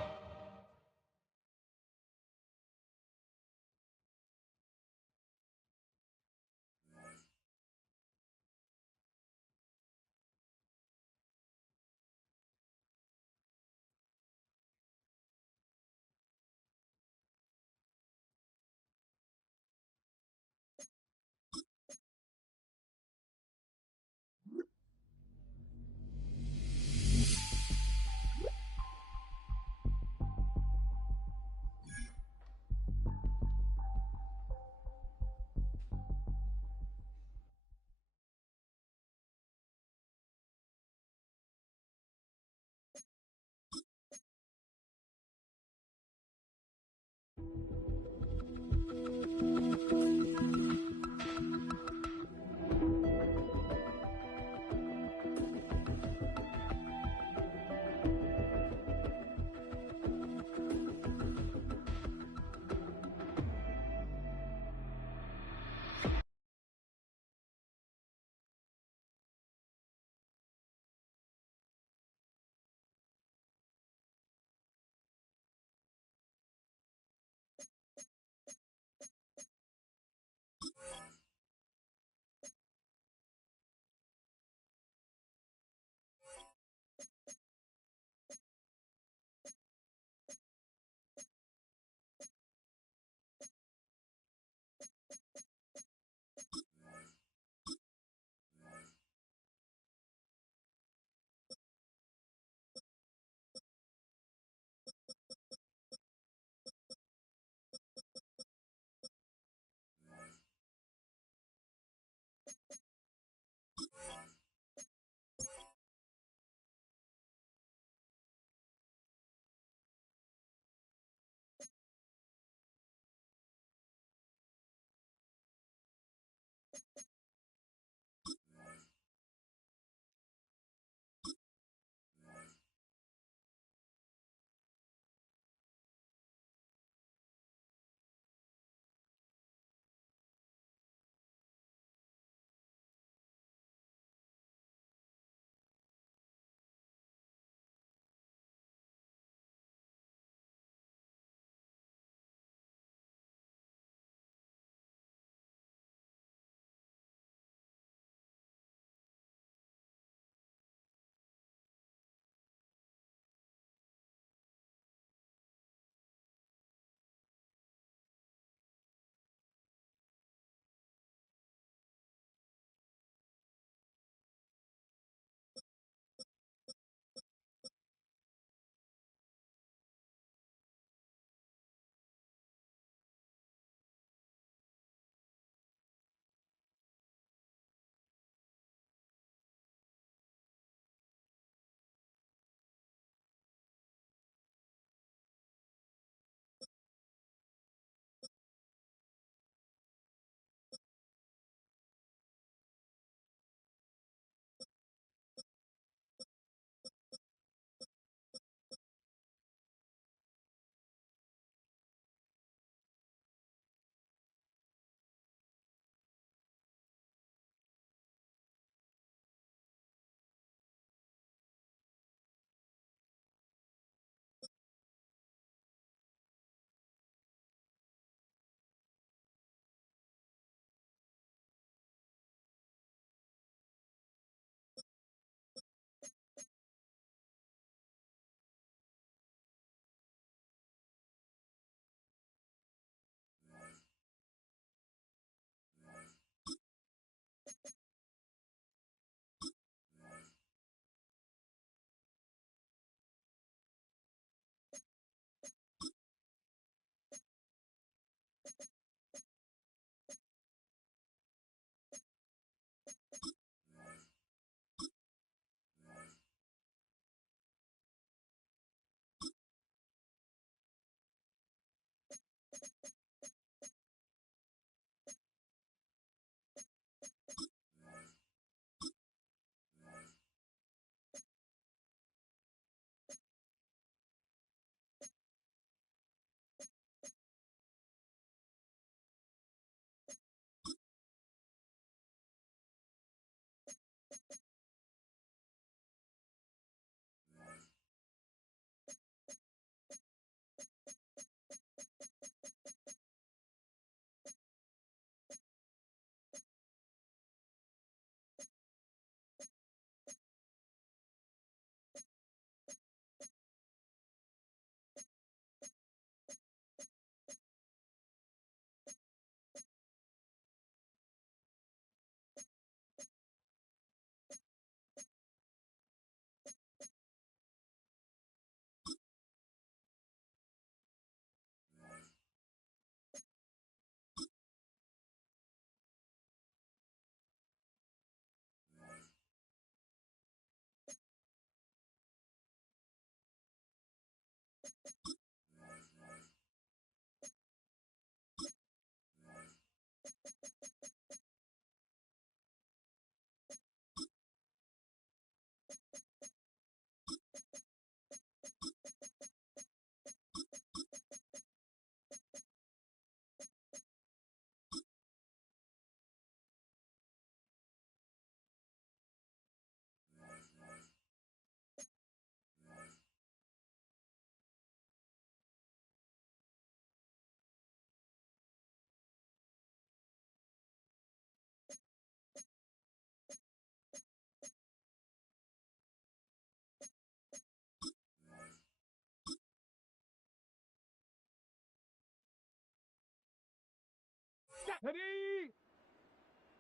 Ready?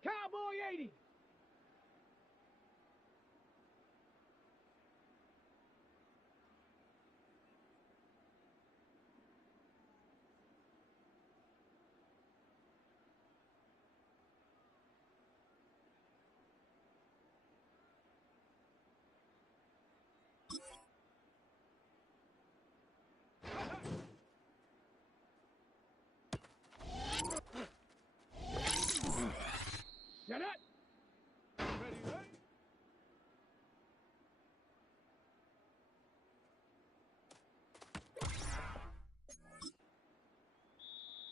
Cowboy 80. Shut up. Ready, ready.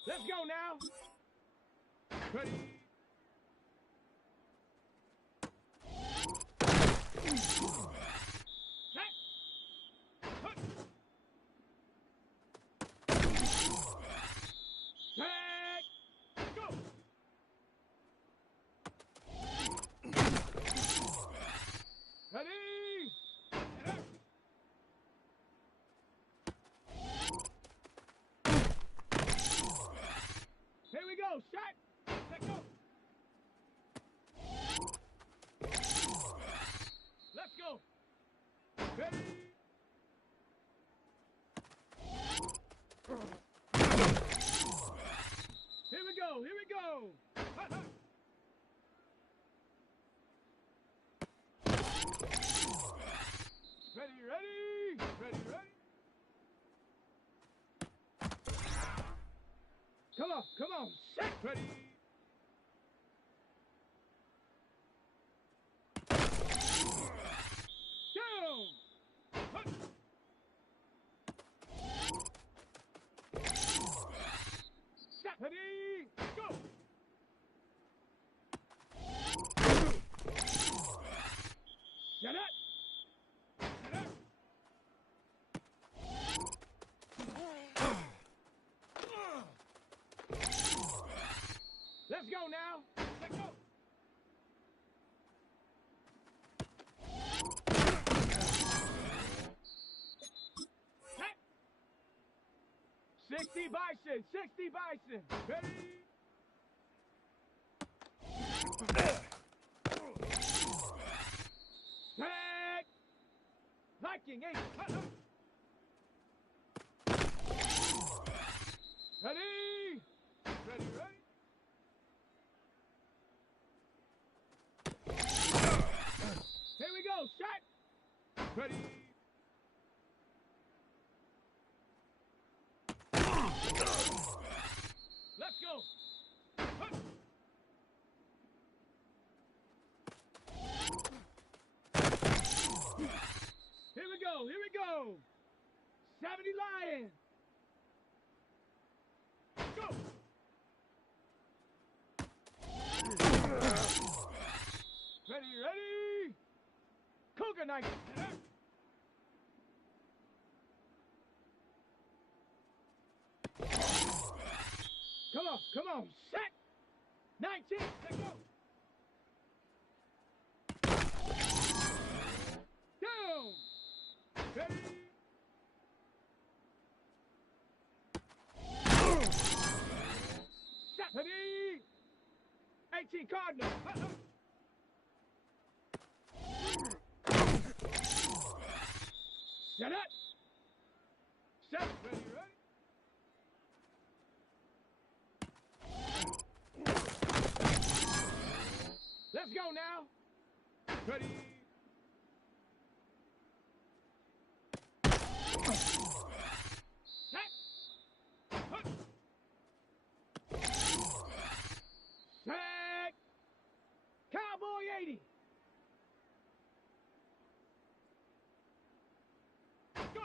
Let's go now. Ready. Set. Hut. Set. Go. Ready. Set up. Here we go. Shot. Let go. Let's go. Ready. Here we go. Here we go. Hut, hut. Ready, ready. Ready, ready. Come on, come on. Set. Ready. Down. Hut. Set. Ready. Go. Shut up. Shut up. Let's go now. Let's go. Set. 60 Bison. 60 Bison. Ready. Set. Viking 8. Hut, hut. Ready. Ready, ready. Here we go. Shot. Ready. Let's go. Hut. Here we go. Here we go. 70 Lions. Go. Ready, ready. Cougar knife. Come on. Set. 19. Let's go. Down. Ready. Set. Ready. 18 Cardinal. Set up. Set. Ready, ready. Let's go now. Ready. Set. Hut. Set. Cowboy 80. Go.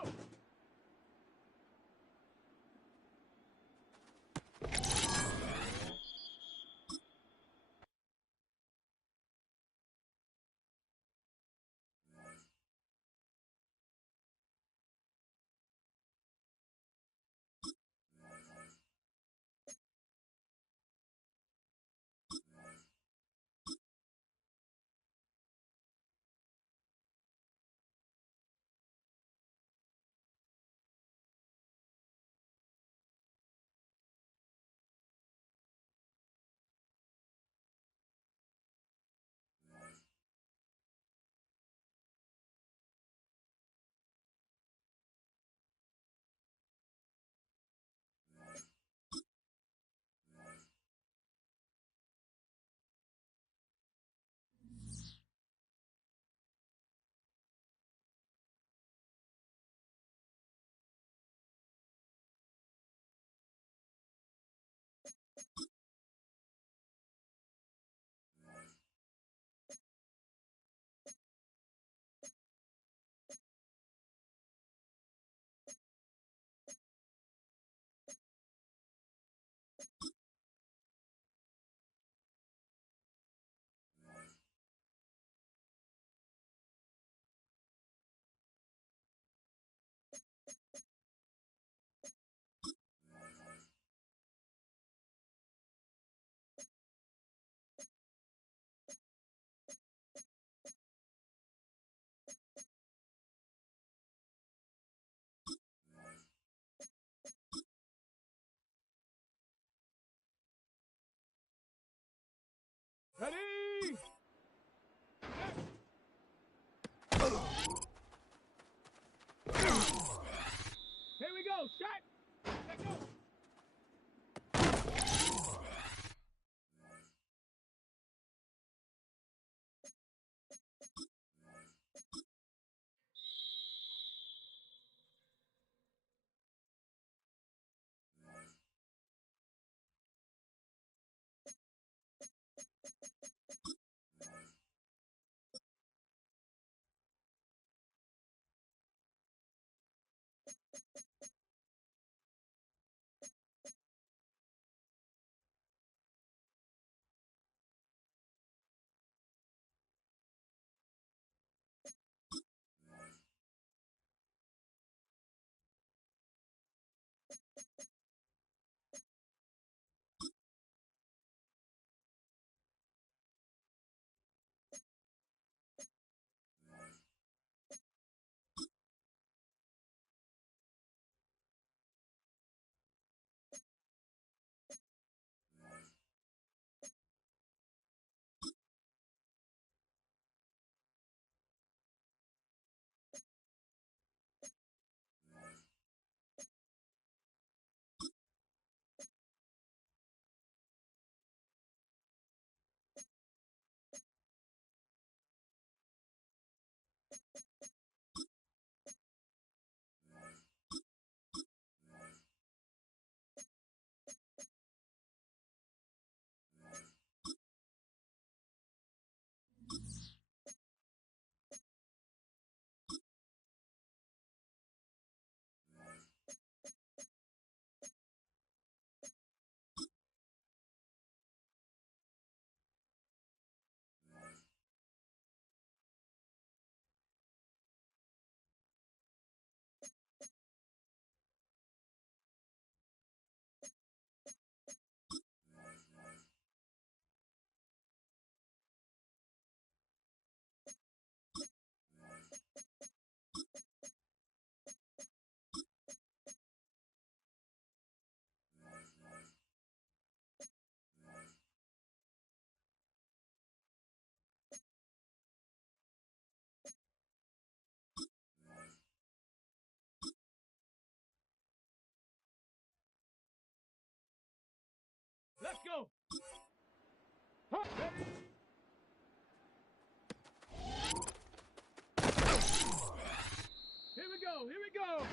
go, here we go.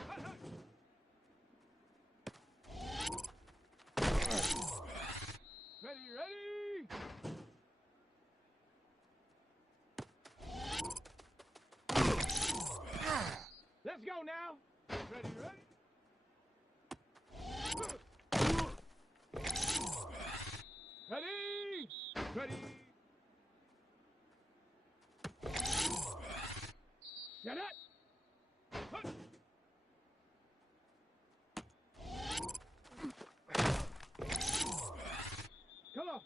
Ready, ready. Let's go now. Ready, ready. Ready, ready. Shut up.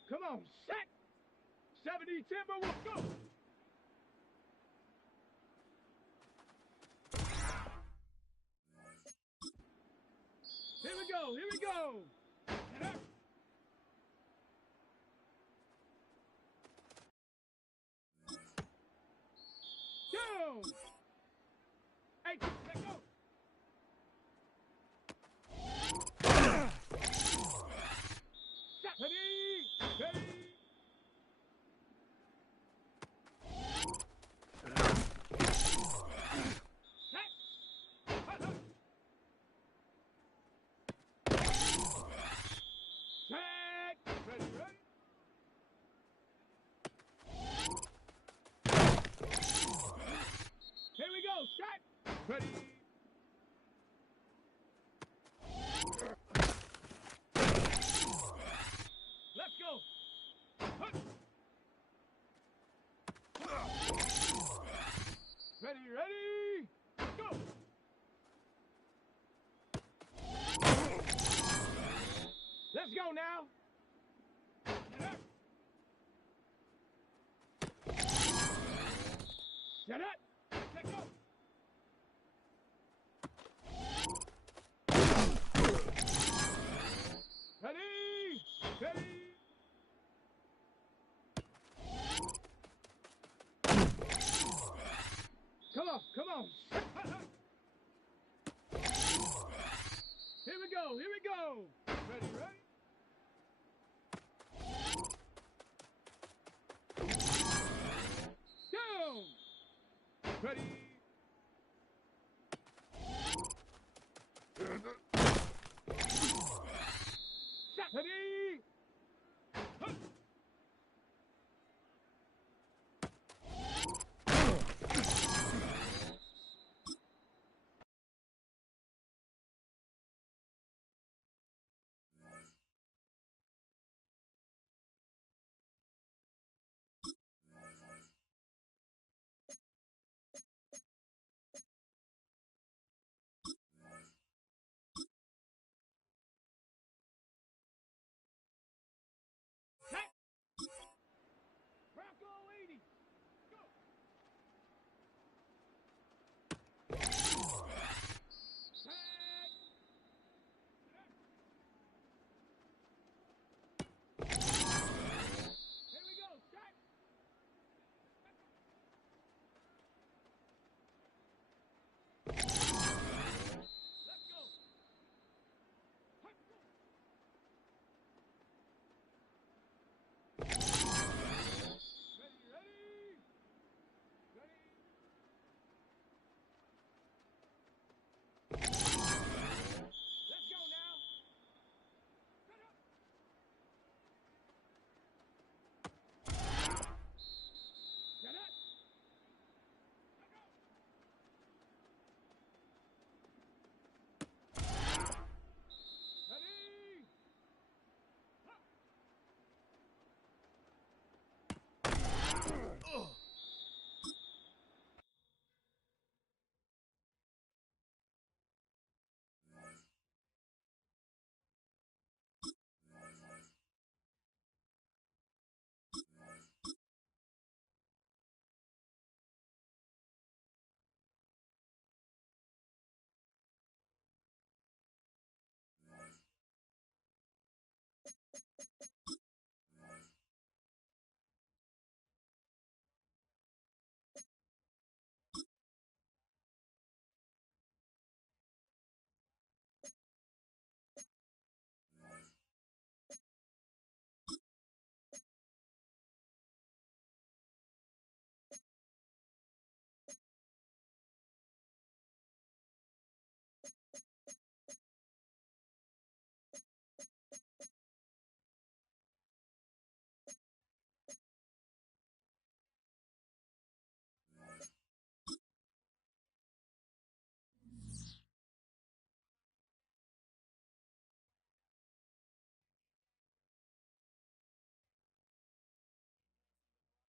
Come on, set. 70 timber, we'll go. Here we go, here we go. Shut up. Down. Hey, let go. Ready, ready. Set. Set. Ready, ready. Here we go, set. Ready. Let's go. Ready, ready, go. Let's go now. Shut up. Let's go. Ready, ready. Come on, come on. Here we go, here we go. Ready, ready. Down. Ready.